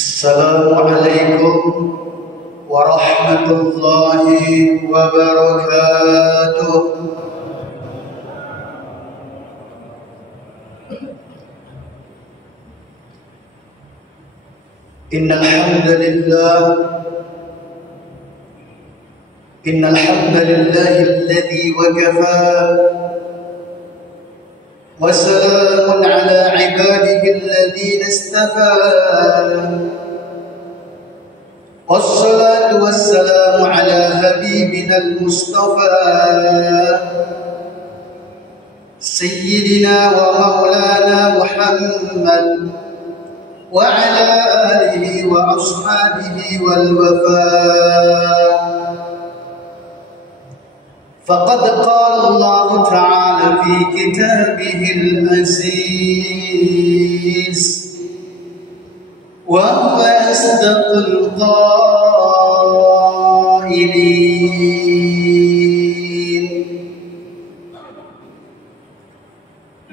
Assalamualaikum warahmatullahi wabarakatuh. Innal hamdalillahi alladhi wakafa وسلام على عباده الذين اصطفى والصلاة والسلام على حبيبنا المصطفى سيدنا ومولانا محمد وعلى آله وأصحابه والوفاء. فقد قال الله تعالى في كتابه العزيز وهو أصدق القائلين: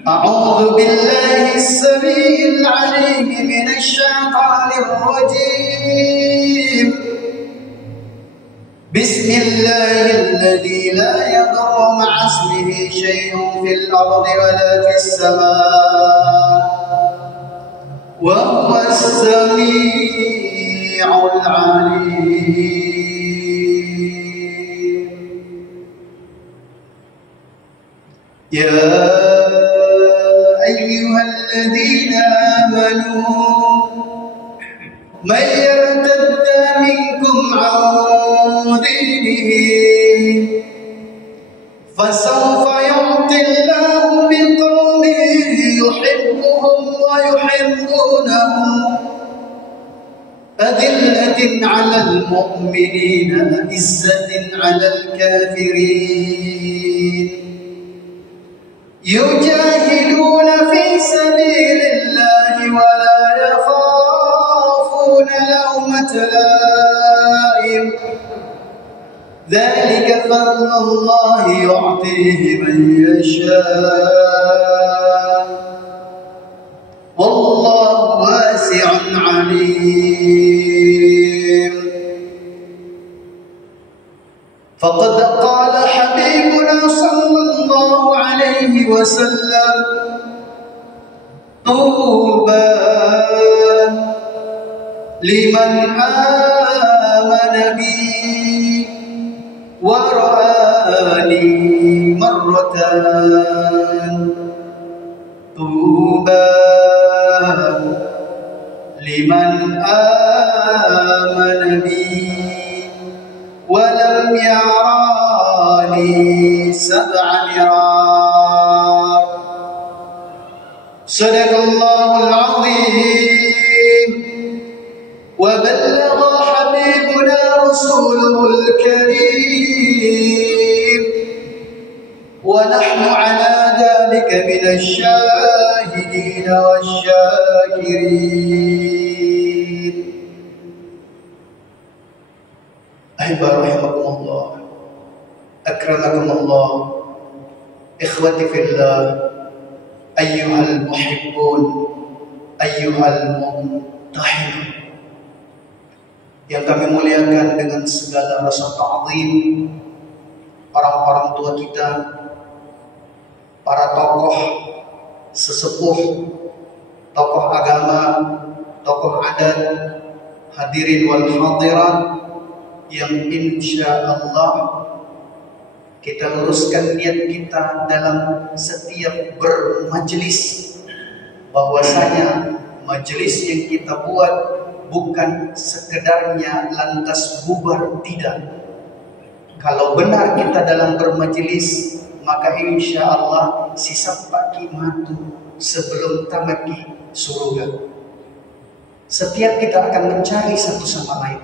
أعوذ بالله السميع العليم من الشيطان الرجيم. بسم الله الذي لا يضر مع اسمه شيء في الأرض ولا في السماء وهو السميع العليم. يا أيها الذين آمنوا من يرتد منكم عن دينه فسوف يعطي الله بقوم يحبهم ويحبونه أذلة على المؤمنين عزة على الكافرين يجاهدون في سبيل الله ولا يخافون لومة لائم ذلك فضل الله يعطيه من يشاء والله واسع عليم. فقد قال حبيبنا صلى الله عليه وسلم: طوبى لمن آمن بي ورآني مرتان. طوبى لمن آمن بي ولم يراني 7 مرار. صدق الله العظيم وبلغ حبيبنا رسوله الكريم ونحن على ذلك من الشاهدين والشاكرين. أحبة رحمكم الله، أكرمكم الله، إخوتي في الله، أيها المحبون، أيها الممتحنون, yang kami muliakan dengan segala rasa ta'zim orang-orang tua kita, para tokoh sesepuh, tokoh agama, tokoh adat, hadirin wal hadirat yang insya Allah kita luruskan niat kita dalam setiap bermajelis, bahwasanya majelis yang kita buat bukan sekedarnya lantas bubar, tidak. Kalau benar kita dalam bermajelis, maka insya Allah sisa pagi matu sebelum tamaki surga. Setiap kita akan mencari satu sama lain.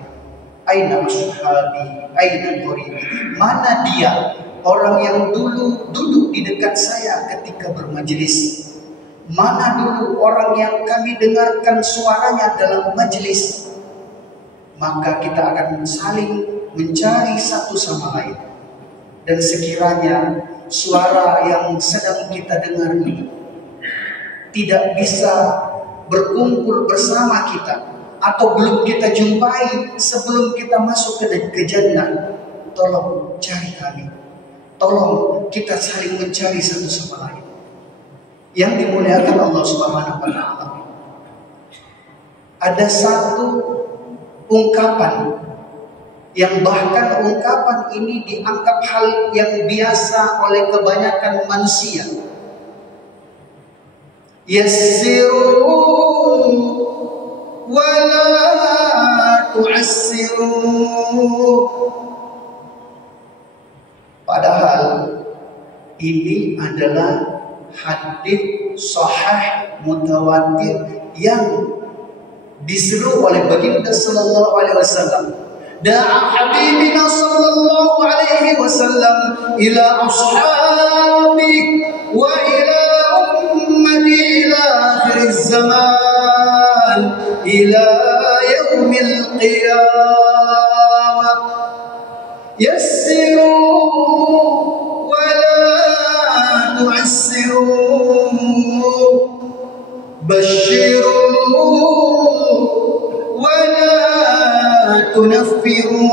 Aina ashabi, aina qaribi. Mana dia orang yang dulu duduk di dekat saya ketika bermajelis? Mana dulu orang yang kami dengarkan suaranya dalam majelis? Maka kita akan saling mencari satu sama lain. Dan sekiranya suara yang sedang kita dengar ini tidak bisa berkumpul bersama kita atau belum kita jumpai sebelum kita masuk ke jannah, tolong cari kami. Tolong kita saling mencari satu sama lain. Yang dimuliakan Allah Subhanahu wa taala. Ada satu ungkapan yang bahkan ungkapan ini dianggap hal yang biasa oleh kebanyakan manusia. Yassiru wa la tu'assiru. Padahal ini adalah hadis sahih mutawatir yang diseru oleh baginda sallallahu alaihi wasallam. Da'a habibina sallallahu alaihi wasallam ila ashabi wa ila ummati ila akhir zaman ila yaumil qiyamah. Yassiru wa la tu'assiru, basyiru wa la tunaffiru.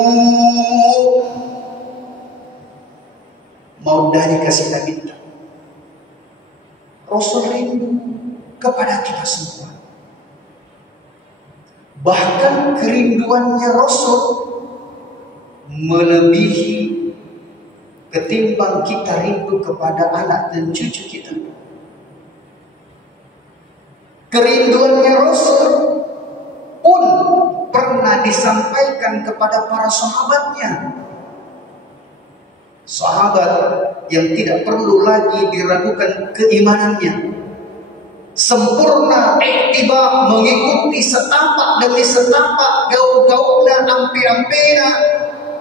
Mau dari kasih kita, Rasul rindu kepada kita semua. Bahkan kerinduannya Rasul melebihi ketimbang kita rindu kepada anak dan cucu kita. Kerinduannya Rasul pun pernah disampaikan kepada para sahabatnya. Sahabat yang tidak perlu lagi diragukan keimanannya, sempurna iktiba, mengikuti setapak demi setapak, gaul-gaulna, ampe-ampena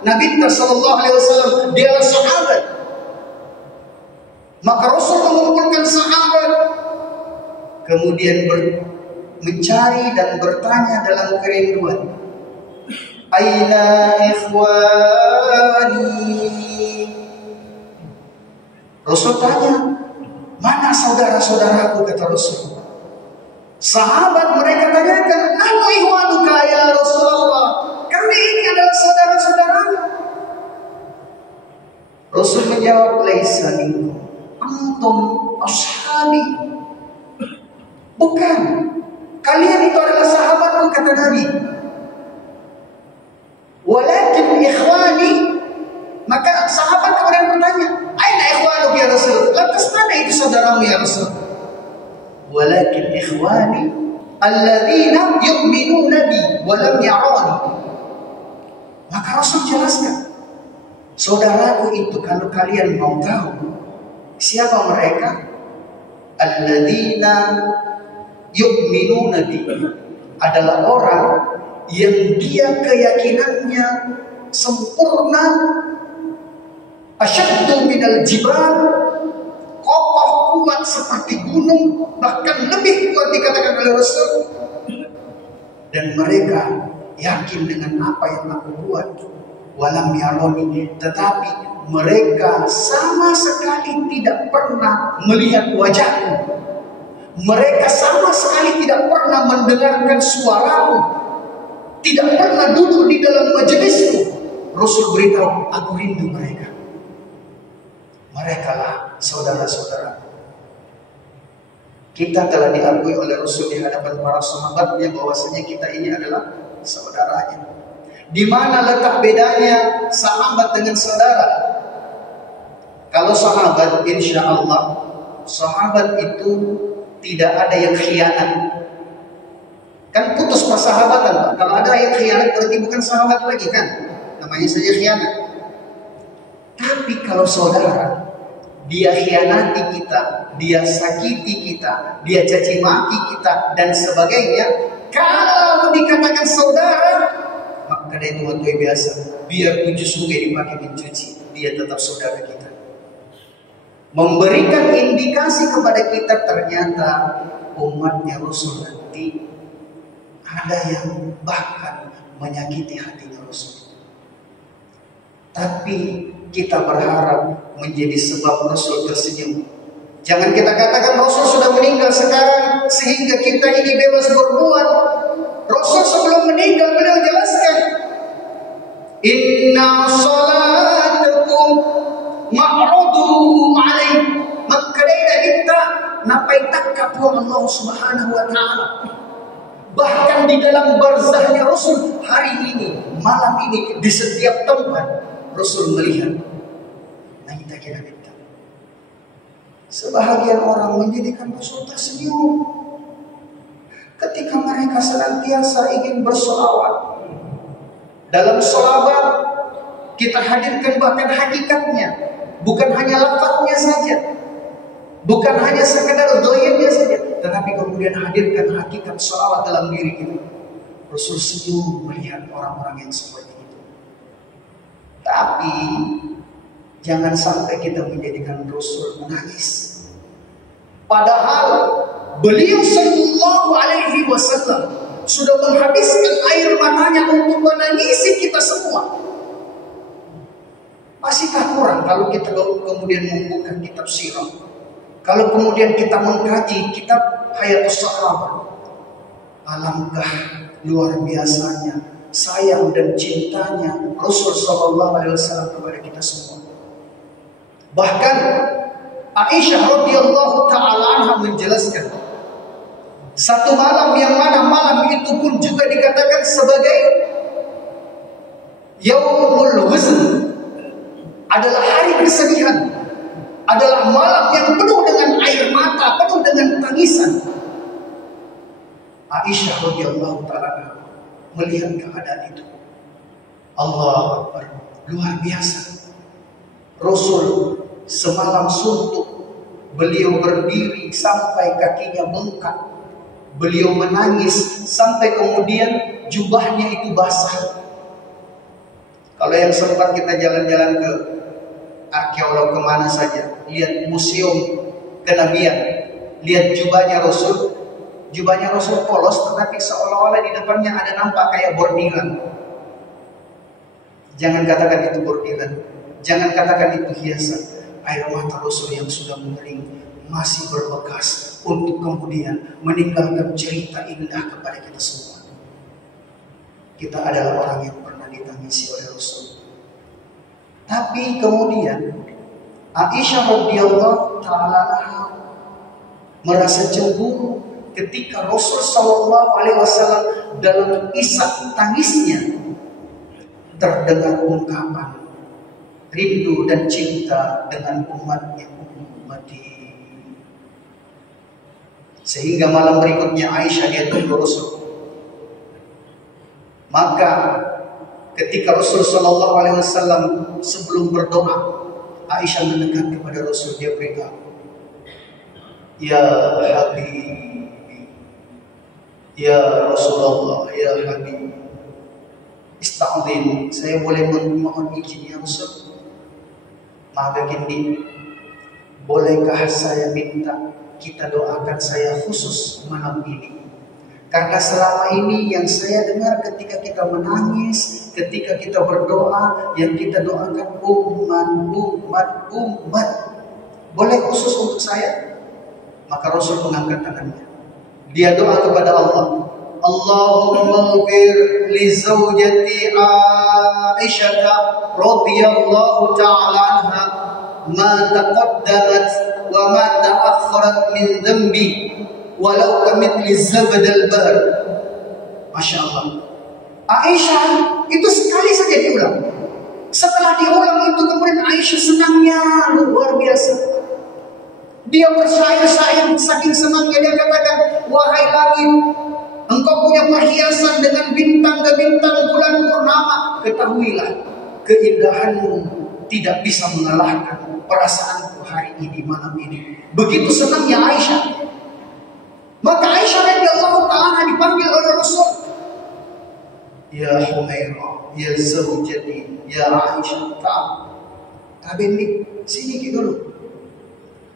Nabi sallallahu alaihi wasallam. Dia sahabat. Maka Rasul mengumpulkan sahabat, kemudian mencari dan bertanya dalam kerinduan, aina ikhwani. Rasul tanya, mana saudara-saudaraku, kata Rasul. Sahabat mereka tanyakan, nahnu ikhwanuka ya Rasulullah, kami ini adalah saudara-saudara. Rasul menjawab, laisa minkum, antum ashabi. Bukan, kalian itu adalah sahabatku, kata Nabi. Walakin ikhwani. Maka sahabat kemudian bertanya, aina ikhwanuk ya Rasul? Lantas mana itu saudaramu ya Rasul? Walakin ikhwani alladzina yu'minuna bi wa lam ya'rani. Maka Rasul jelaskan, saudaraku itu kalau kalian mau tahu siapa mereka, alladzina yu'minuna bi, adalah orang yang dia keyakinannya sempurna, asyaddu minal jibal, kokoh kuat seperti gunung, bahkan lebih kuat dikatakan oleh Rasul. Dan mereka yakin dengan apa yang aku buat. Walam yaroni, tetapi mereka sama sekali tidak pernah melihat wajahku. Mereka sama sekali tidak pernah mendengarkan suaraku, tidak pernah duduk di dalam majelisku. Rasul beritahu, aku rindu mereka. Mereka lah saudara-saudara. Kita telah diakui oleh Rasul di hadapan para sahabatnya bahwasanya kita ini adalah saudaranya. Di mana letak bedanya sahabat dengan saudara? Kalau sahabat, insya Allah, sahabat itu tidak ada yang khianat. Kan putus persahabatan, Pak. Kalau ada yang khianat berarti bukan sahabat lagi, kan? Namanya saja khianat. Tapi kalau saudara, dia khianati kita, dia sakiti kita, dia caci maki kita, dan sebagainya, kalau dikatakan saudara, maka dia itu manusia biasa. Biar 7 sungai dipakai mencuci, dia tetap saudara kita. Memberikan indikasi kepada kita, ternyata umatnya Rasul nanti ada yang bahkan menyakiti hatinya Rasul. Tapi kita berharap menjadi sebab Rasul tersenyum. Jangan kita katakan Rasul sudah meninggal sekarang sehingga kita ini bebas berbuat. Rasul sebelum meninggal, beliau jelaskan, inna salatakum ma'rudu alaih. Maka kita napai takap Allah Subhanahu wa ta'ala. Bahkan di dalam barzahnya Rasul hari ini, malam ini, di setiap tempat Rasul melihat. Nah kita kira-kira sebahagian orang menjadikan Rasul tersenyum ketika mereka senantiasa ingin bersolawat. Dalam solawat kita hadirkan bahkan hakikatnya, bukan hanya lafaznya saja, bukan hanya sekedar doyanya saja, tetapi kemudian hadirkan hakikat solawat dalam diri kita. Rasul senyum melihat orang-orang yang seperti itu. Tapi jangan sampai kita menjadikan Rasul menangis. Padahal beliau sallallahu alaihi wasallam sudah menghabiskan air matanya untuk menangisi kita semua. Masihkah kurang kalau kita kemudian membuka kitab sirah? Kalau kemudian kita mengkaji kitab Hayatus Sahabat, alangkah luar biasanya sayang dan cintanya Rasul sallallahu alaihi wasallam kepada kita semua. Bahkan Aisyah radhiyallahu taala anha menjelaskan, satu malam yang mana malam itu pun juga dikatakan sebagai Yaumul Huzn, adalah hari kesedihan, adalah malam yang penuh dengan air mata, penuh dengan tangisan. Aisyah radhiyallahu taala melihat keadaan itu. Allah Akbar, luar biasa. Rasul semalam suntuk, beliau berdiri sampai kakinya bengkak. Beliau menangis sampai kemudian jubahnya itu basah. Kalau yang sempat kita jalan-jalan ke arkeolog kemana saja, lihat museum kenabian, lihat jubahnya Rasul. Jubahnya Rasul polos, tetapi seolah-olah di depannya ada nampak kayak bordiran. Jangan katakan itu bordiran, jangan katakan itu hiasan. Air mata Rasul yang sudah mengering masih berbekas untuk kemudian meninggalkan cerita indah kepada kita semua. Kita adalah orang yang pernah ditangisi oleh Rasul. Tapi kemudian Aisyah radhiyallahu taala merasa cemburu ketika Rasul sallallahu alaihi wasallam dalam isak tangisnya terdengar ungkapan rindu dan cinta dengan umatnya ummati. Sehingga malam berikutnya Aisyah dia tunggu Rasul. Maka ketika Rasul sallallahu alaihi wasallam sebelum berdoa, Aisyah mendekat kepada Rasul, dia berkata, "Ya Habib, ya Rasulullah, ya Habib, ista'dzin, saya boleh memohon izin ya Rasul? Maaf begini, bolehkah saya minta kita doakan saya khusus malam ini? Karena selama ini yang saya dengar ketika kita menangis, ketika kita berdoa, yang kita doakan umat. Boleh khusus untuk saya?" Maka Rasul mengangkat tangannya. Dia doa kepada Allah. Allahumma ighfir li zawjati Aisyah radhiyallahu ta'ala anha ma taqaddamat wa ma ta'akhkharat min dhanbi walau kamithli zabad al-bahr. Masya Allah. Aisyah itu sekali saja diulang. Setelah diulang itu kemudian Aisyah senangnya luar biasa. Dia bersyair-syair saking senangnya, dia katakan, "Wahai langit, engkau punya perhiasan dengan bintang ke bintang bulan purnama. Ketahuilah, keindahanmu tidak bisa mengalahkan perasaanku hari ini, malam ini." Begitu senangnya Aisyah. Maka Aisyah radhiyallahu ta'ala dipanggil oleh Rasul. "Ya Humairah, ya Zawjati, ya Aisyah, Tabeni, sini dulu."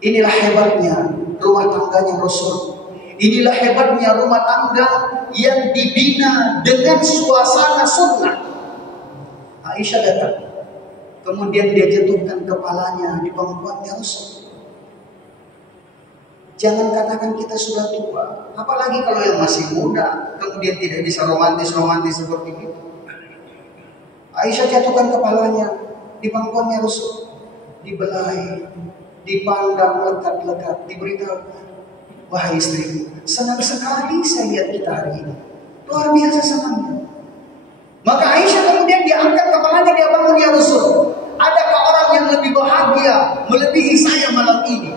Inilah hebatnya rumah tangganya Rasul. Inilah hebatnya rumah tangga yang dibina dengan suasana sunnah. Aisyah datang, kemudian dia jatuhkan kepalanya di pangkuannya Rasul. Jangan katakan kita sudah tua. Apalagi kalau yang masih muda, kemudian tidak bisa romantis-romantis seperti itu. Aisyah jatuhkan kepalanya di pangkuannya Rasul, dibelai, dipandang lekat-lekat, diberitahu, wahai istriku, senang sekali saya lihat kita hari ini. Luar biasa senangnya. Maka Aisyah kemudian diangkat kepalanya, dia bangun, ya Rasul, adakah orang yang lebih bahagia melebihi saya malam ini?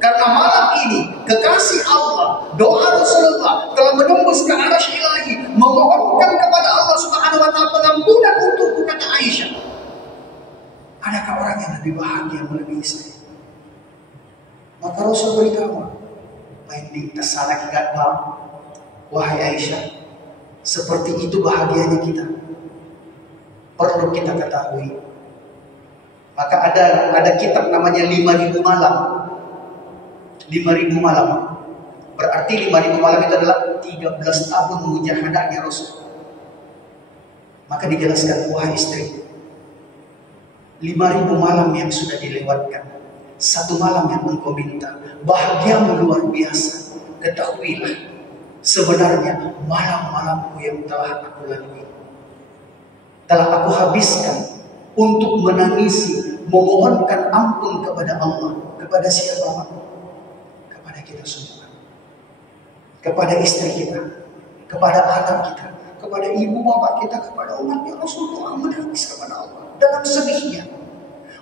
Karena malam ini kekasih Allah, doa Rasulullah telah menembus ke arasy ilahi, memohonkan kepada Allah Subhanahu wa taala pengampunan untukku, kata Aisyah. Adakah orang yang lebih bahagia melebihi saya? Maka Rasul beritahu, main di tasalah kigatbam, wahai Aisyah, seperti itu bahagianya kita. Perlu kita ketahui. Maka ada kitab namanya 5.000 malam. 5.000 malam. Berarti 5.000 malam itu adalah 13 tahun mujahadahnya Rasul. Maka dijelaskan, wahai istri, 5.000 malam yang sudah dilewatkan, satu malam yang engkau minta, bahagiamu luar biasa. Ketahuilah, sebenarnya malam-malamku yang telah aku lalui, telah aku habiskan untuk menangisi, memohonkan ampun kepada Allah. Kepada siapa? Kepada kita semua, kepada istri kita, kepada anak kita, kepada ibu bapak kita, kepada umatnya. Rasulullah menangis kepada Allah dalam sedihnya.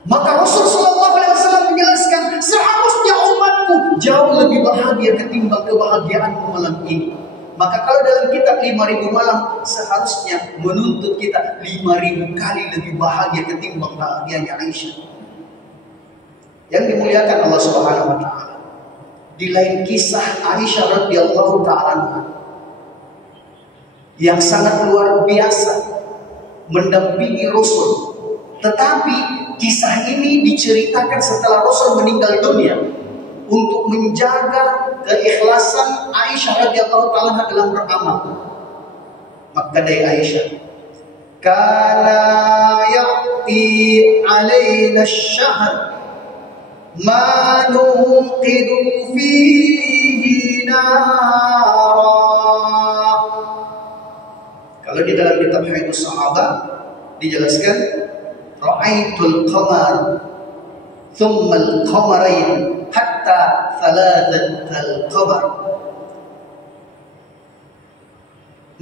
Maka Rasul Shallallahu Alaihi Wasallam menjelaskan, seharusnya umatku jauh lebih bahagia ketimbang kebahagiaanmu malam ini. Maka kalau dalam kitab 5.000 malam, seharusnya menuntut kita 5.000 kali lebih bahagia ketimbang bahagianya Aisyah. Yang dimuliakan Allah Subhanahu wa taala. Di lain kisah Aisyah radhiyallahu taala yang sangat luar biasa mendampingi Rasul. Tetapi kisah ini diceritakan setelah Rasul meninggal dunia untuk menjaga keikhlasan Aisyah radhiyallahu taala dalam beramal. Maka dari Aisyah, kana ya'ti alaina asy-syahr ma nuqidu fihi nara. Kalau di dalam kitab Haidus Sahabah dijelaskan, ra'aitul qamar thumma al-qamarain hatta thalathatal qamar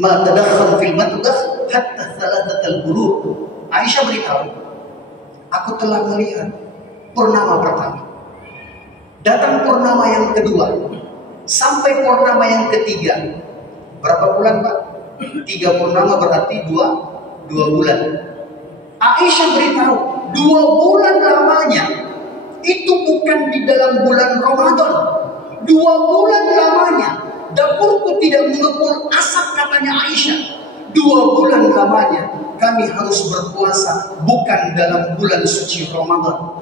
ma tadakhal fil madkh hatta thalathatal bulugh. Aisyah beritahu, aku telah melihat purnama pertama, datang purnama yang kedua, sampai purnama yang ketiga. Berapa bulan, Pak? 3 purnama berarti 2 bulan. Aisyah beritahu, 2 bulan lamanya itu bukan di dalam bulan Ramadan. 2 bulan lamanya dapurku tidak mengepul asap, katanya Aisyah. 2 bulan lamanya kami harus berpuasa bukan dalam bulan suci Ramadan.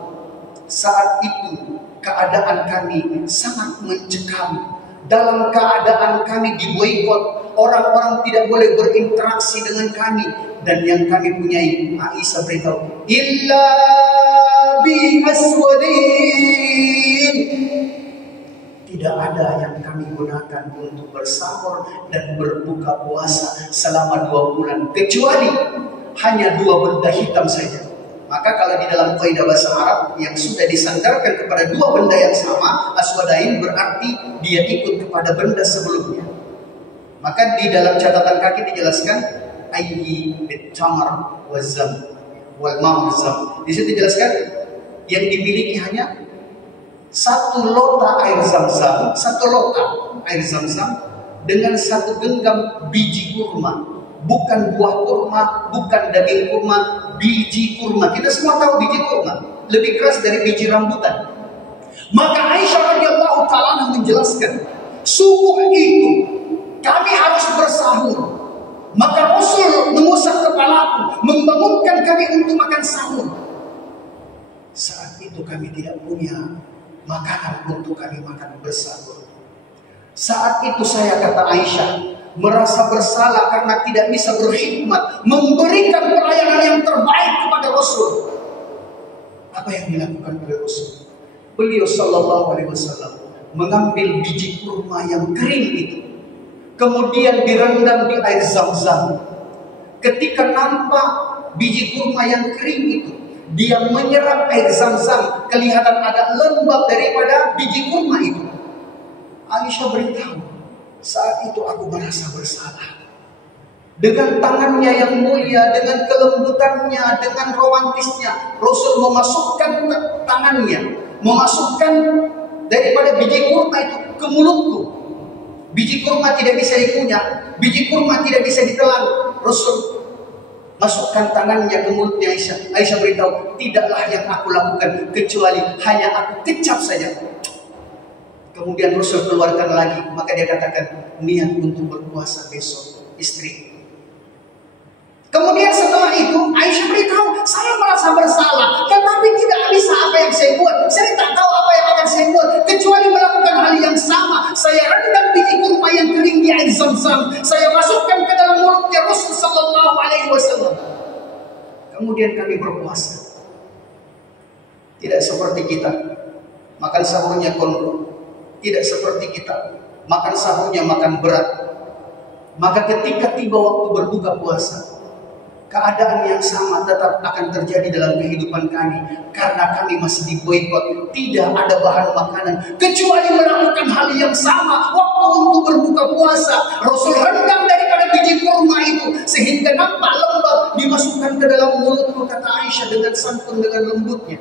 Saat itu keadaan kami sangat mencekam. Dalam keadaan kami diboikot, orang-orang tidak boleh berinteraksi dengan kami. Dan yang kami punyai, Aisyah beritahu, illa bi aswadin, tidak ada yang kami gunakan untuk bersahur dan berbuka puasa selama 2 bulan, kecuali hanya 2 benda hitam saja. Maka kalau di dalam kaidah bahasa Arab yang sudah disandarkan kepada 2 benda yang sama, aswadain berarti dia ikut kepada benda sebelumnya. Maka di dalam catatan kaki dijelaskan ayyi bitamar wazam wal ma'zam. Di situ dijelaskan yang dimiliki hanya 1 lota air zam-zam, 1 lota air zam-zam dengan 1 genggam biji kurma. Bukan buah kurma, bukan daging kurma, biji kurma. Kita semua tahu biji kurma lebih keras dari biji rambutan. Maka Aisyah radhiyallahu taala menjelaskan, subuh itu kami harus bersahur. Maka Rasul mengusap kepalaku, membangunkan kami untuk makan sahur. Saat itu kami tidak punya makanan untuk kami makan bersahur. Saat itu saya, kata Aisyah, merasa bersalah karena tidak bisa berkhidmat, memberikan pelayanan yang terbaik kepada Rasul. Apa yang dilakukan oleh Rasul? Beliau sallallahu alaihi wasallam mengambil biji kurma yang kering itu, kemudian direndam di air Zam-Zam. Ketika nampak biji kurma yang kering itu, dia menyerap air Zam-Zam, kelihatan agak lembab daripada biji kurma itu. Aisyah beritahu, saat itu aku merasa bersalah. Dengan tangannya yang mulia, dengan kelembutannya, dengan romantisnya, Rasul memasukkan tangannya, memasukkan daripada biji kurma itu ke mulutku. Biji kurma tidak bisa dikunyah, biji kurma tidak bisa ditelan. Rasul masukkan tangannya ke mulutnya Aisyah. Aisyah beritahu, tidaklah yang aku lakukan kecuali hanya aku kecap saja. Kemudian Rasul keluarkan lagi, maka dia katakan, niat untuk berpuasa besok, istri. Kemudian setelah itu Aisyah beritahu, saya merasa bersalah, tetapi tidak bisa apa yang saya buat. Saya tak tahu apa yang akan saya buat kecuali melakukan hal yang sama. Saya rendam biji kurma yang kering di air Zam-Zam, saya masukkan ke dalam mulutnya Rasul sallallahu alaihi wasallam. Kemudian kami berpuasa. Tidak seperti kita makan sahurnya kontrol, tidak seperti kita makan sahurnya makan berat. Maka ketika tiba waktu berbuka puasa, keadaan yang sama tetap akan terjadi dalam kehidupan kami. Karena kami masih diboikot. Tidak ada bahan makanan kecuali melakukan hal yang sama. Waktu untuk berbuka puasa, Rasul rendam daripada biji kurma itu sehingga nampak lembab, dimasukkan ke dalam mulutku, kata Aisyah dengan santun, dengan lembutnya.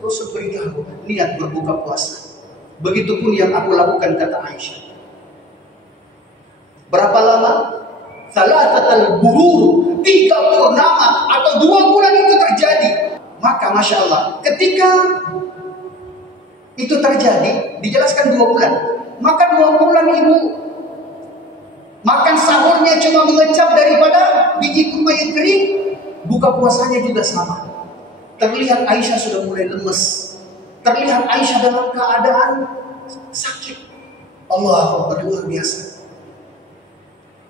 Rasul beritahu, niat berbuka puasa. Begitupun yang aku lakukan, kata Aisyah. Berapa lama? Salatatul burur, 3 purnama atau 2 bulan itu terjadi. Maka Masya Allah, ketika itu terjadi, dijelaskan 2 bulan. Maka 2 bulan ibu makan sahurnya cuma mengecap daripada biji kurma yang kering, buka puasanya juga sama. Terlihat Aisyah sudah mulai lemes. Terlihat Aisyah dalam keadaan sakit. Allahu Akbar, luar biasa.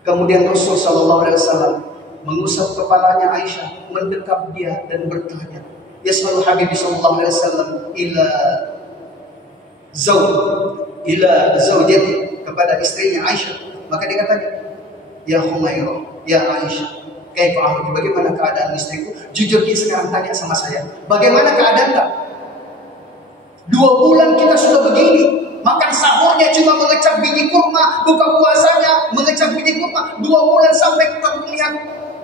Kemudian Rasul sallallahu alaihi wasallam mengusap kepalanya Aisyah, mendekap dia dan bertanya, "Yas'alu Habibi sallallahu alaihi wasallam ila zaujati," kepada istrinya Aisyah. Maka dia kata, "Ya Humairah, ya Aisyah, kaifa ahluki, bagaimana keadaan istriku? Jujur dia sekarang tanya sama saya, bagaimana keadaan tak? 2 bulan kita sudah begini. Makan sahurnya cuma mengecap biji kurma, buka puasanya mengecap biji kurma, 2 bulan sampai terlihat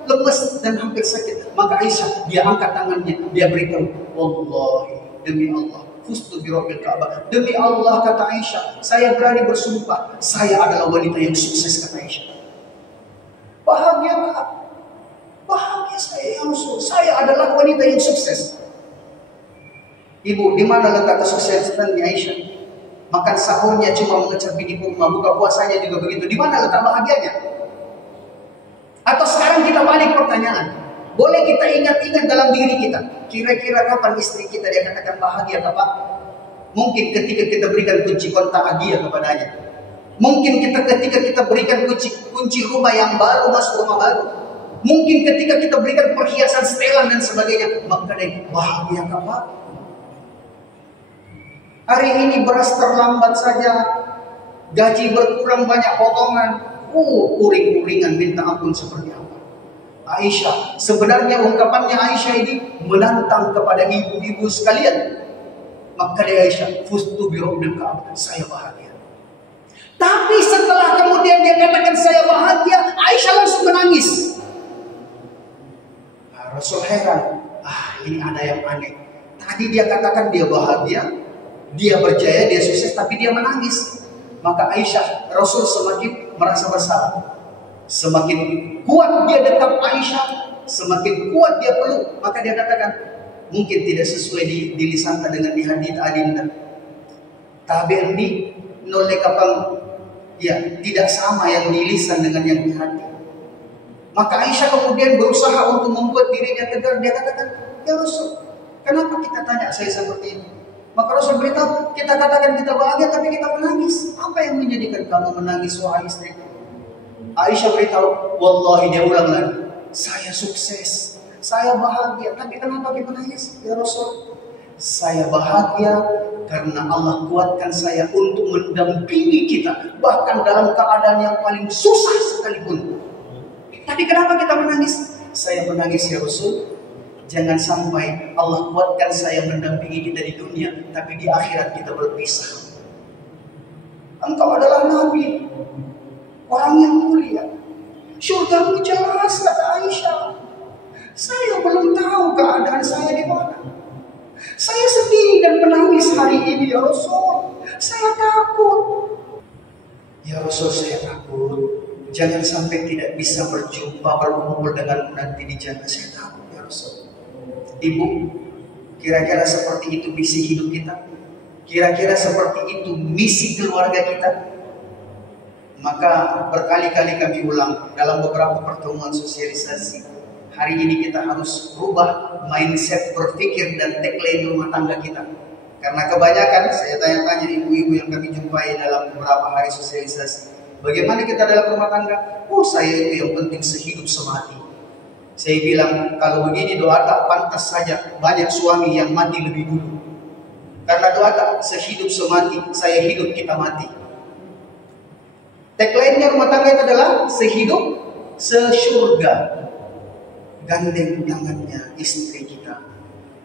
lemes dan hampir sakit." Maka Aisyah, dia angkat tangannya, dia beritahu, "Wallahi, demi Allah, fustu bi rabbil Ka'bah." Demi Allah, kata Aisyah, saya berani bersumpah, saya adalah wanita yang sukses, kata Aisyah. Bahagia Kak? Bahagia saya yang sukses. Saya adalah wanita yang sukses. Ibu, di mana letak kesuksesan Aisyah? Makan sahurnya cuma mengecap biji kurma, buka puasanya juga begitu. Di mana letak bahagianya? Atau sekarang kita balik pertanyaan, boleh kita ingat-ingat dalam diri kita, kira-kira kapan istri kita dia katakan bahagia, Pak? Mungkin ketika kita berikan kunci kontak dia kepadanya. Mungkin ketika kita berikan kunci rumah yang baru, masuk rumah baru. Mungkin ketika kita berikan perhiasan setelan dan sebagainya. Maka dia bahagia, Pak? Hari ini beras terlambat saja, gaji berkurang banyak potongan, uring-uringan minta ampun seperti apa. Aisyah, sebenarnya ungkapannya Aisyah ini menantang kepada ibu-ibu sekalian. Maka dia Aisyah, fustu bi rabbil Ka'bah, saya bahagia. Tapi setelah kemudian dia katakan saya bahagia, Aisyah langsung menangis. Rasul heran, ini ada yang aneh. Tadi dia katakan dia bahagia, dia berjaya, dia sukses, tapi dia menangis. Maka Aisyah, Rasul semakin merasa bersalah. Semakin kuat dia dekap Aisyah, semakin kuat dia peluk. Maka dia katakan, mungkin tidak sesuai di lisan dengan di hati adinda. Tapi ini nolek kapang, ya tidak sama yang di lisan dengan yang di hati. Maka Aisyah kemudian berusaha untuk membuat dirinya tegar. Dia katakan, ya Rasul, kenapa kita tanya saya seperti ini? Maka Rasul beritahu, kita katakan kita bahagia tapi kita menangis. Apa yang menjadikan kamu menangis, wahai istriku? Aisyah beritahu, wallahi, dia ulang lagi, saya sukses, saya bahagia, tapi kenapa kita menangis? Ya Rasul, Saya bahagia karena Allah kuatkan saya untuk mendampingi kita, bahkan dalam keadaan yang paling susah sekalipun. Tapi kenapa kita menangis? Saya menangis ya Rasul, jangan sampai Allah kuatkan saya mendampingi kita di dunia, tapi di akhirat kita berpisah. Engkau adalah Nabi, orang yang mulia. Syurgamu jelas, kata Aisyah. Saya belum tahu keadaan saya di mana. Saya sedih dan menangis hari ini ya Rasul. Saya takut. Ya Rasul, saya takut. Jangan sampai tidak bisa berjumpa, berkumpul denganmu nanti di jannah. Saya takut ya Rasul. Ibu, kira-kira seperti itu misi hidup kita? Kira-kira seperti itu misi keluarga kita? Maka berkali-kali kami ulang dalam beberapa pertemuan sosialisasi. Hari ini kita harus rubah mindset berpikir dan tagline rumah tangga kita. Karena kebanyakan saya tanya-tanya ibu-ibu yang kami jumpai dalam beberapa hari sosialisasi. Bagaimana kita dalam rumah tangga? Oh, saya itu yang penting sehidup semati. Saya bilang, kalau begini doa tak pantas saja banyak suami yang mati lebih dulu. Karena doa tak sehidup semati, saya hidup kita mati. Tagline-nya rumah tangga itu adalah sehidup sesurga. Gandeng tangannya istri kita,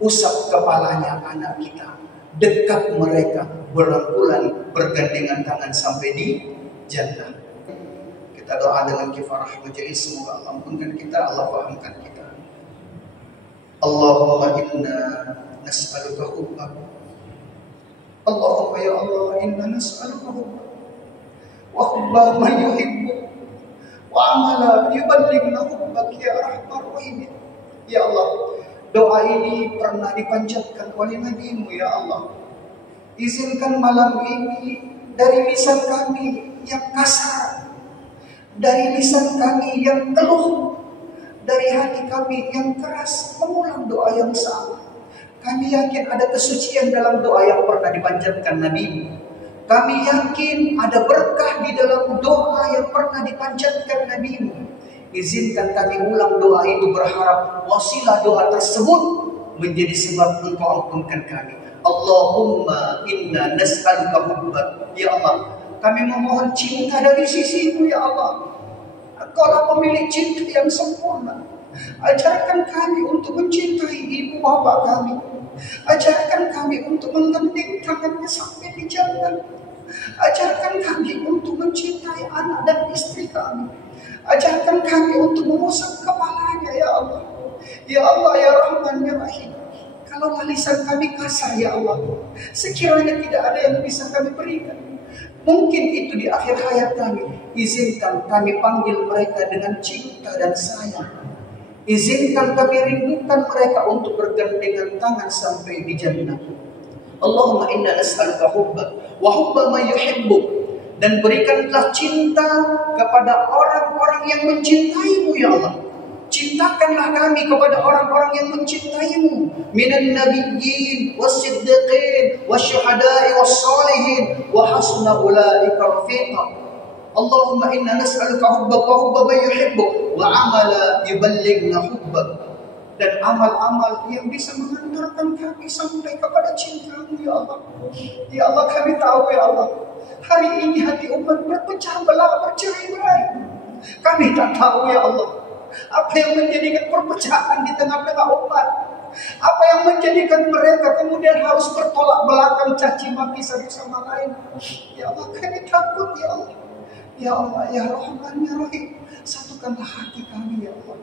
usap kepalanya anak kita, dekat mereka, berangkulan, bergandengan tangan sampai di jannah. Kita doa dengan kifarah majelis, semoga Allah ampunkan kita, Allah fahamkan kita. Allahumma inna nas'aluka hubbak. Allahumma ya Allah, inna nas'aluka hubbak wa hubba man yuhibbuk wa amala yuballighna hubbak ya arhamar rahimin. Ya Allah, doa ini pernah dipanjatkan oleh Nabi-Mu ya Allah. Izinkan malam ini dari lisan kami yang kasar, dari lisan kami yang keluh, dari hati kami yang keras mengulang doa yang sama. Kami yakin ada kesucian dalam doa yang pernah dipanjatkan Nabi-Mu. Kami yakin ada berkah di dalam doa yang pernah dipanjatkan Nabi-Mu. Izinkan kami ulang doa itu, berharap wasilah doa tersebut menjadi sebab Engkau ampunkan kami. Allahumma inna nas'aluka hubbak. Ya Allah, kami memohon cinta dari sisi-Mu ya Allah. Engkaulah pemilik cinta yang sempurna. Ajarkan kami untuk mencintai ibu bapak kami. Ajarkan kami untuk menggandeng tangannya sampai di jannah. Ajarkan kami untuk mencintai anak dan istri kami. Ajarkan kami untuk mengusap kepalanya ya Allah. Ya Allah ya Rahman ya Rahim. Kalau lisan kami kasar ya Allah, sekiranya tidak ada yang bisa kami berikan. Mungkin itu di akhir hayat kami. Izinkan kami panggil mereka dengan cinta dan sayang. Izinkan kami rindukan mereka untuk bergandengan tangan sampai di jannah. Allahumma inna nas'aluka hubbak wa hubba man yuhibbuk. Dan berikanlah cinta kepada orang-orang yang mencintai-Mu ya Allah. Cintakanlah kami kepada orang-orang yang mencintai-Mu. Minan nabiyyin was-siddiqin wasyuhada'i was-salihin wa hasuna ulaika rafiqa. Allahumma inna nas'aluka hubbak wa hubba man yuhibbuk wa amala yuballighna hubbak. Dan amal-amal yang bisa mengantarkan kami sampai kepada cinta-Mu ya Allah. Ya Allah, kami tahu ya Allah, hari ini hati umat berpecah belah, bercerai-berai. Kami tak tahu ya Allah, apa yang menjadikan perpecahan di tengah-tengah umat. Apa yang menjadikan mereka kemudian harus bertolak belakang, caci maki satu sama lain. Ya Allah, kami takut ya Allah. Ya Allah, ya Rahman, ya Rahim, satukanlah hati kami ya Allah.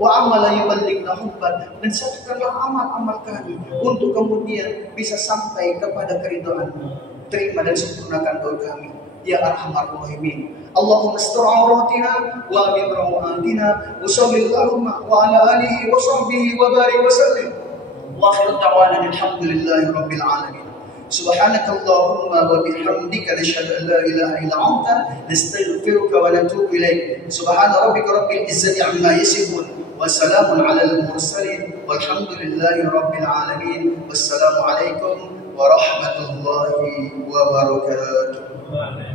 Wa amala yuballighna hubban, dan satukanlah amal-amal kami untuk kemudian bisa sampai kepada keridhaan-Mu. Terima dan sempurnakan doa kami ya Arhamar Rahimin. Allahumma astur auratina wa amin rawatina wa sallallahu wa ala alihi wa sahbihi wa barik wa sallim. Wa akhiru da'wana alhamdulillahi rabbil alamin. Subhanakallahumma wa bihamdika nashhadu an la ilaha illa anta nastaghfiruka wa natubu ilaik. Subhana rabbika rabbil izzati amma yasifun wa salamun alal mursalin walhamdulillahi rabbil alamin. Wassalamu alaikum warahmatullahi wabarakatuh.